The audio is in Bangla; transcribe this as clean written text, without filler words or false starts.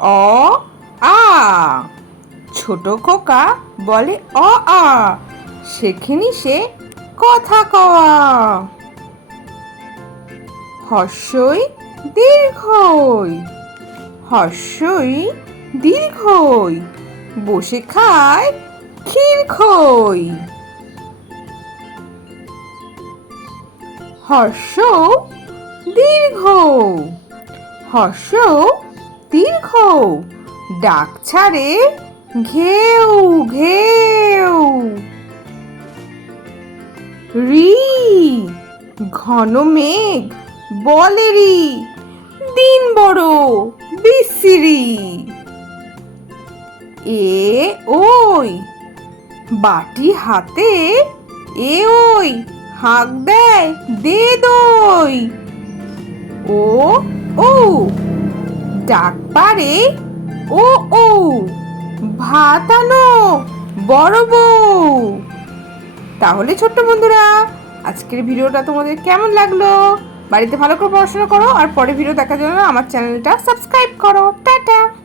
অ আ। ছোট খোকা বলে অ আ, শেখেনি সে কথা কওয়া। হর্ষই দীর্ঘই, হর্ষই দীর্ঘই, বসে খায় ক্ষীর খই। হর্ষ দীর্ঘ, হর্ষ দীর্ঘ, ডাক ছাড়ে ঘেউ ঘেউ। রি ঘন মেঘ বলে রি, দিন বড় বিশ্রী। এ ওই বাটি হাতে, এ ওই হাঁক দেয় দে দই। ও ও ডাক পারে ও ও, ভাত আনো বড় বউ। তাহলে ছোট্ট বন্ধুরা, আজকের ভিডিওটা তোমাদের কেমন লাগলো? বাড়িতে ভালো করে পড়াশোনা করো আর পরে ভিডিও দেখার জন্য আমার চ্যানেলটা সাবস্ক্রাইব করো। টাটা।